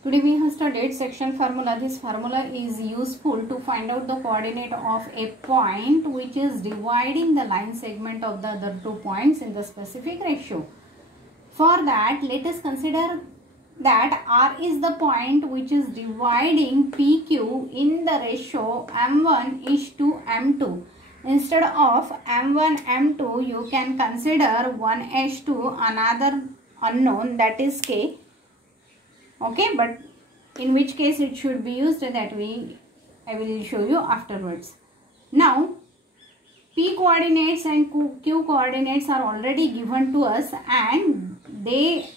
Today we have studied section formula. This formula is useful to find out the coordinate of a point which is dividing the line segment of the other 2 points in the specific ratio. For that, let us consider that R is the point which is dividing PQ in the ratio M1:M2. Instead of M1, M2, you can consider 1:2 another unknown, that is K. Okay, but in which case it should be used, that I will show you afterwards. Now, P coordinates and Q coordinates are already given to us, and they,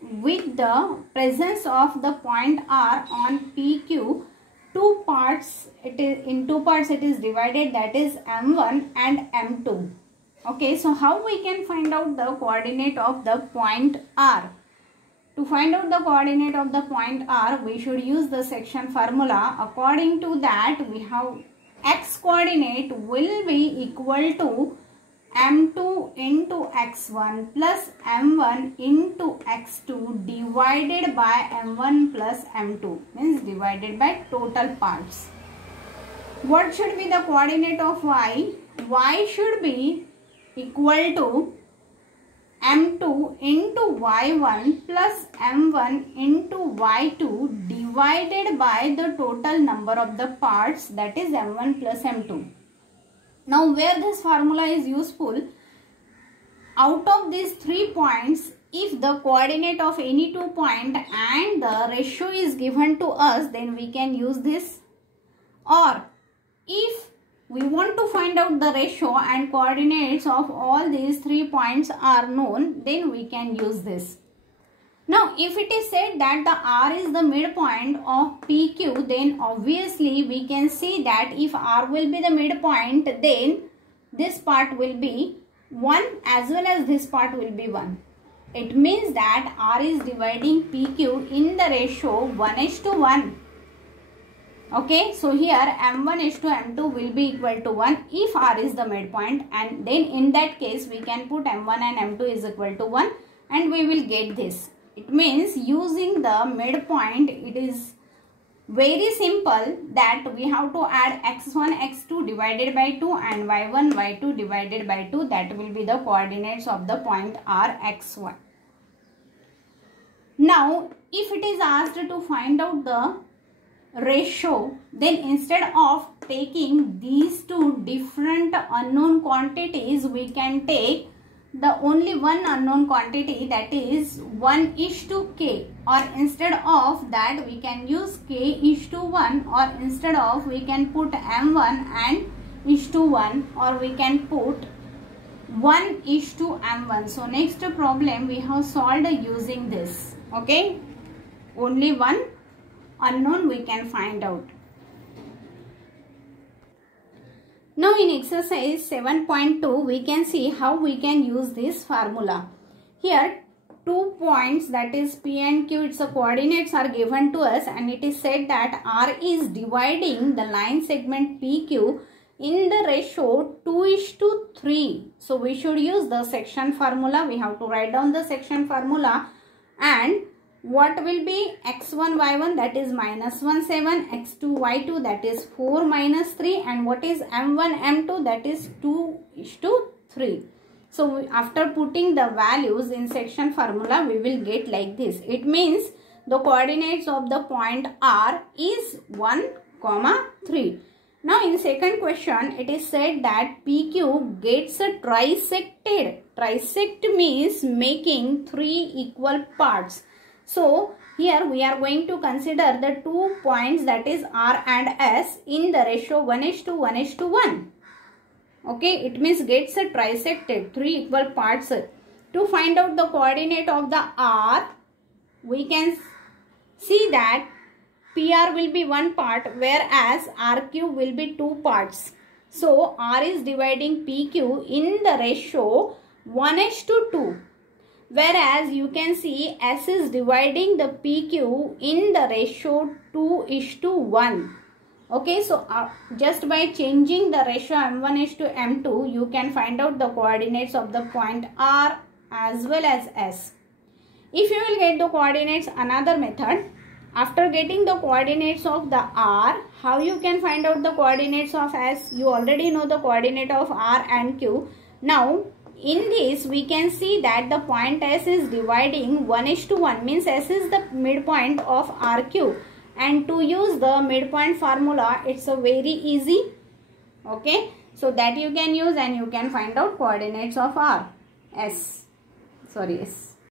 with the presence of the point R on PQ, in two parts it is divided, that is M1 and M2. Okay, so how we can find out the coordinate of the point R? To find out the coordinate of the point R, we should use the section formula. According to that, we have x coordinate will be equal to M2 into x1 plus M1 into x2 divided by M1 plus M2, means divided by total parts. What should be the coordinate of y? Y should be equal to M2 into y1 plus M1 into y2 divided by the total number of the parts, that is M1 plus M2. Now, where this formula is useful, out of these 3 points, if the coordinate of any 2 point and the ratio is given to us, then we can use this. Or if we want to find out the ratio and coordinates of all these 3 points are known, then we can use this. Now, if it is said that the R is the midpoint of PQ, then obviously we can see that if R will be the midpoint, then this part will be 1 as well as this part will be 1. It means that R is dividing PQ in the ratio 1:1. Okay, so here M1:M2 will be equal to 1 if R is the midpoint, and then in that case we can put M1 and M2 is equal to 1 and we will get this. It means using the midpoint, it is very simple that we have to add x1, x2 divided by 2 and y1, y2 divided by 2. That will be the coordinates of the point R, x1. Now, if it is asked to find out the ratio, then instead of taking these two different unknown quantities, we can take the only one unknown quantity, that is 1:k, or instead of that we can use k:1, or instead of we can put M1 and (1), or we can put 1:M1. So next problem we have solved using this. Okay, only one unknown we can find out. Now in exercise 7.2 we can see how we can use this formula. Here 2 points, that is P and Q, its coordinates are given to us, and it is said that R is dividing the line segment PQ in the ratio 2:3. So we should use the section formula. We have to write down the section formula, and what will be x1 y1, that is -1 7, x2 y2, that is 4 - 3, and what is m1 m2, that is 2:3. So after putting the values in section formula, we will get like this. It means the coordinates of the point R is 1, 3. Now in second question, it is said that PQ gets trisected. Trisect means making 3 equal parts. So here we are going to consider the 2 points, that is R and S, in the ratio 1:1:1. Okay, it means gets trisected, 3 equal parts. To find out the coordinate of the R, we can see that PR will be 1 part, whereas RQ will be 2 parts. So R is dividing PQ in the ratio 1:2. Whereas you can see S is dividing the PQ in the ratio 2:1. Okay, so just by changing the ratio M1:M2, you can find out the coordinates of the point R as well as S. If you will get the coordinates another method, After getting the coordinates of the R, how you can find out the coordinates of S? You already know the coordinate of R and Q. Now, in this, we can see that the point S is dividing 1:1, means S is the midpoint of RQ. And to use the midpoint formula, it's a very easy. Okay, so that you can use and you can find out coordinates of R. S.